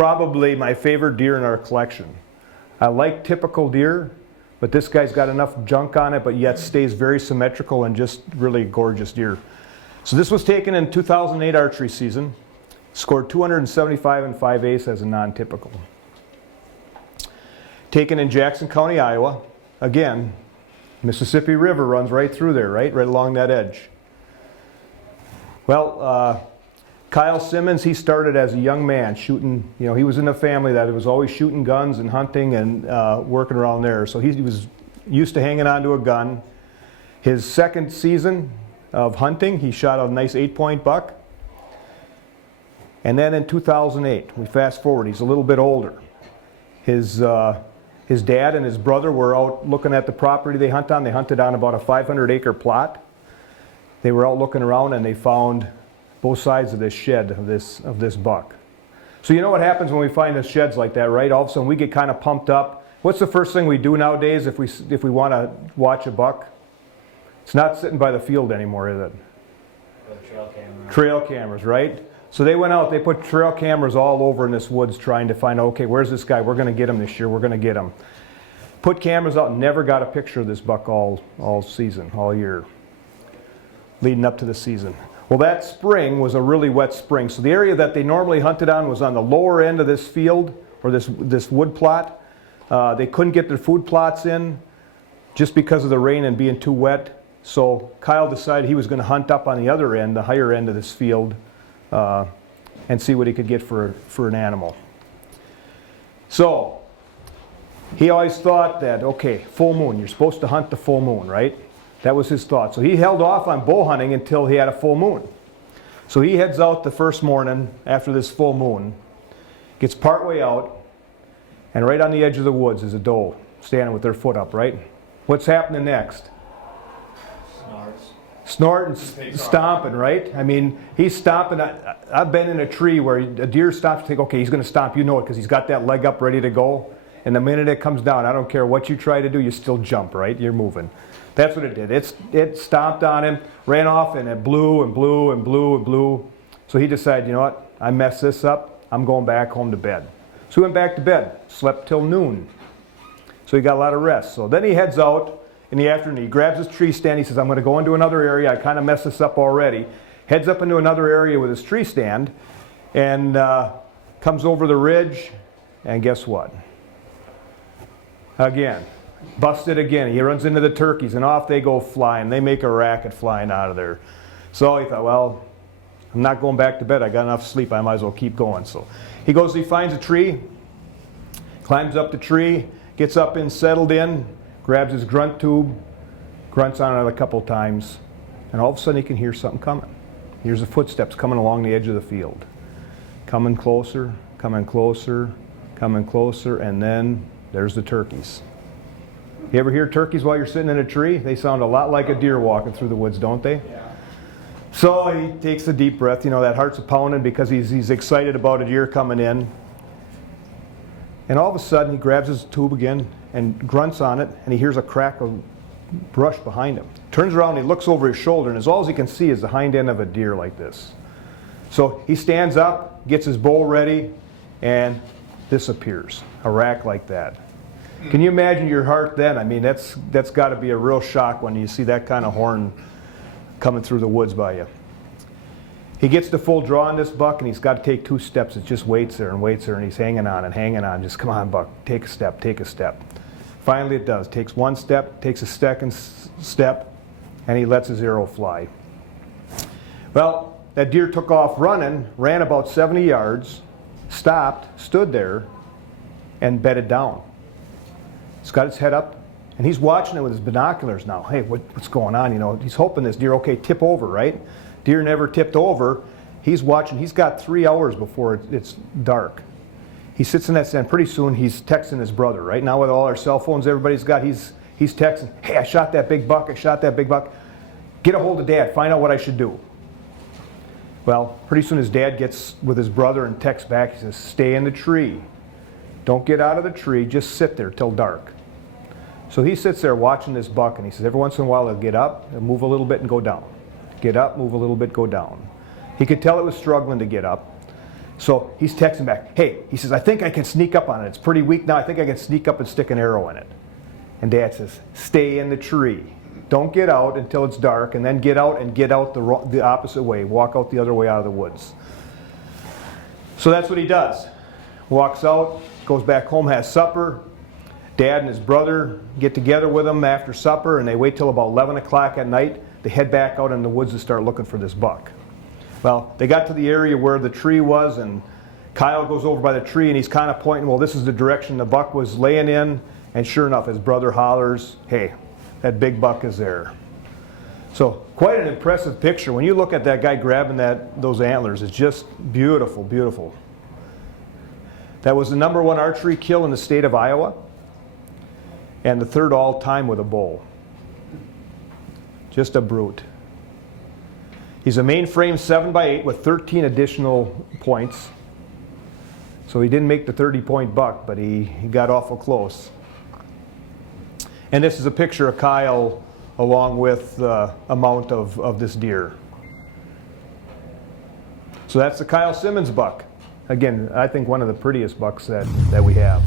probably my favorite deer in our collection. I like typical deer, but this guy's got enough junk on it, but yet stays very symmetrical and just really gorgeous deer. So this was taken in 2008 archery season. Scored 275 and 5/8 as a non-typical. Taken in Jackson County, Iowa. Again, Mississippi River runs right through there, right along that edge. Well, Kyle Simmons, he started as a young man shooting, he was in a family that was always shooting guns and hunting and working around there. So he was used to hanging onto a gun. His second season of hunting, he shot a nice 8-point buck. And then in 2008, we fast forward, he's a little bit older. His dad and his brother were out looking at the property they hunt on. They hunted on about a 500-acre plot. They were out looking around and they found both sides of this shed of this buck. So you know what happens when we find the sheds like that, right? All of a sudden we get kind of pumped up. What's the first thing we do nowadays if we want to watch a buck? It's not sitting by the field anymore, is it? Trail cameras. Trail cameras, right? So they went out, they put trail cameras all over in this woods trying to find out, okay, where's this guy? We're going to get him this year. We're going to get him. Put cameras out and never got a picture of this buck all season, all year, leading up to the season. Well, that spring was a really wet spring. So the area that they normally hunted on was on the lower end of this field, or this wood plot. They couldn't get their food plots in just because of the rain and being too wet. So Kyle decided he was going to hunt up on the other end, the higher end of this field, and see what he could get for an animal. So he always thought that, okay, full moon, you're supposed to hunt the full moon, right? That was his thought. So he held off on bow hunting until he had a full moon. So he heads out the first morning after this full moon, gets partway out, and right on the edge of the woods is a doe standing with their foot up, right? What's happening next? Snorting, stomping, right? I mean, he's stomping. I've been in a tree where a deer stops, think, okay, he's going to stomp, you know it, because he's got that leg up ready to go. And the minute it comes down, I don't care what you try to do, you still jump, right? You're moving. That's what it did. It stomped on him, ran off, and it blew and blew and blew and blew. So he decided, you know what, I messed this up, I'm going back home to bed. So he went back to bed, slept till noon. So he got a lot of rest. So then he heads out in the afternoon. He grabs his tree stand. He says, I'm going to go into another area. I kind of messed this up already. Heads up into another area with his tree stand and comes over the ridge. And guess what? Again, busted again. He runs into the turkeys and off they go flying. They make a racket flying out of there. So he thought, well, I'm not going back to bed. I got enough sleep. I might as well keep going. So he goes, he finds a tree, climbs up the tree, gets up and settled in, grabs his grunt tube, grunts on it a couple times, and all of a sudden he can hear something coming. Here's the footsteps coming along the edge of the field. Coming closer, coming closer, coming closer, and then there's the turkeys. You ever hear turkeys while you're sitting in a tree? They sound a lot like a deer walking through the woods, don't they? Yeah. So he takes a deep breath. You know, that heart's a pounding because he's excited about a deer coming in. And all of a sudden he grabs his tube again and grunts on it, and he hears a crack of brush behind him. Turns around and he looks over his shoulder, and all he can see is the hind end of a deer like this. So he stands up, gets his bow ready, and disappears. A rack like that. Can you imagine your heart then? I mean, that's got to be a real shock when you see that kind of horn coming through the woods by you. He gets the full draw on this buck, and he's got to take 2 steps. It just waits there, and he's hanging on and hanging on. Just come on, buck, take a step, take a step. Finally it does. Takes 1 step, takes a second step, and he lets his arrow fly. Well, that deer took off running, ran about 70 yards, stopped, stood there, and bedded down. He's got his head up, and he's watching it with his binoculars now. Hey, what's going on? You know, he's hoping this deer, okay, tip over, right? Deer never tipped over. He's watching. He's got 3 hours before it's dark. He sits in that stand. Pretty soon he's texting his brother. Right now with all our cell phones everybody's got, he's texting, hey, I shot that big buck. I shot that big buck. Get a hold of Dad. Find out what I should do. Well, pretty soon his dad gets with his brother and texts back. He says, stay in the tree. Don't get out of the tree. Just sit there till dark. So he sits there watching this buck, and he says every once in a while he'll get up, he'll move a little bit and go down. Get up, move a little bit, go down. He could tell it was struggling to get up. So he's texting back, hey, he says, I think I can sneak up on it. It's pretty weak now. I think I can sneak up and stick an arrow in it. And Dad says, stay in the tree. Don't get out until it's dark, and then get out and get out the opposite way. Walk out the other way out of the woods. So that's what he does. Walks out, goes back home, has supper. Dad and his brother get together with him after supper, and they wait till about 11 o'clock at night. They head back out in the woods to start looking for this buck. Well, they got to the area where the tree was, and Kyle goes over by the tree, and he's kind of pointing, well, this is the direction the buck was laying in. And sure enough, his brother hollers, hey, that big buck is there. So quite an impressive picture. When you look at that guy grabbing those antlers, it's just beautiful, beautiful. That was the #1 archery kill in the state of Iowa, and the 3rd all-time with a bow. Just a brute. He's a mainframe 7x8 with 13 additional points. So he didn't make the 30-point buck, but he got awful close. And this is a picture of Kyle along with a mount of this deer. So that's the Kyle Simmons buck. Again, I think one of the prettiest bucks that we have.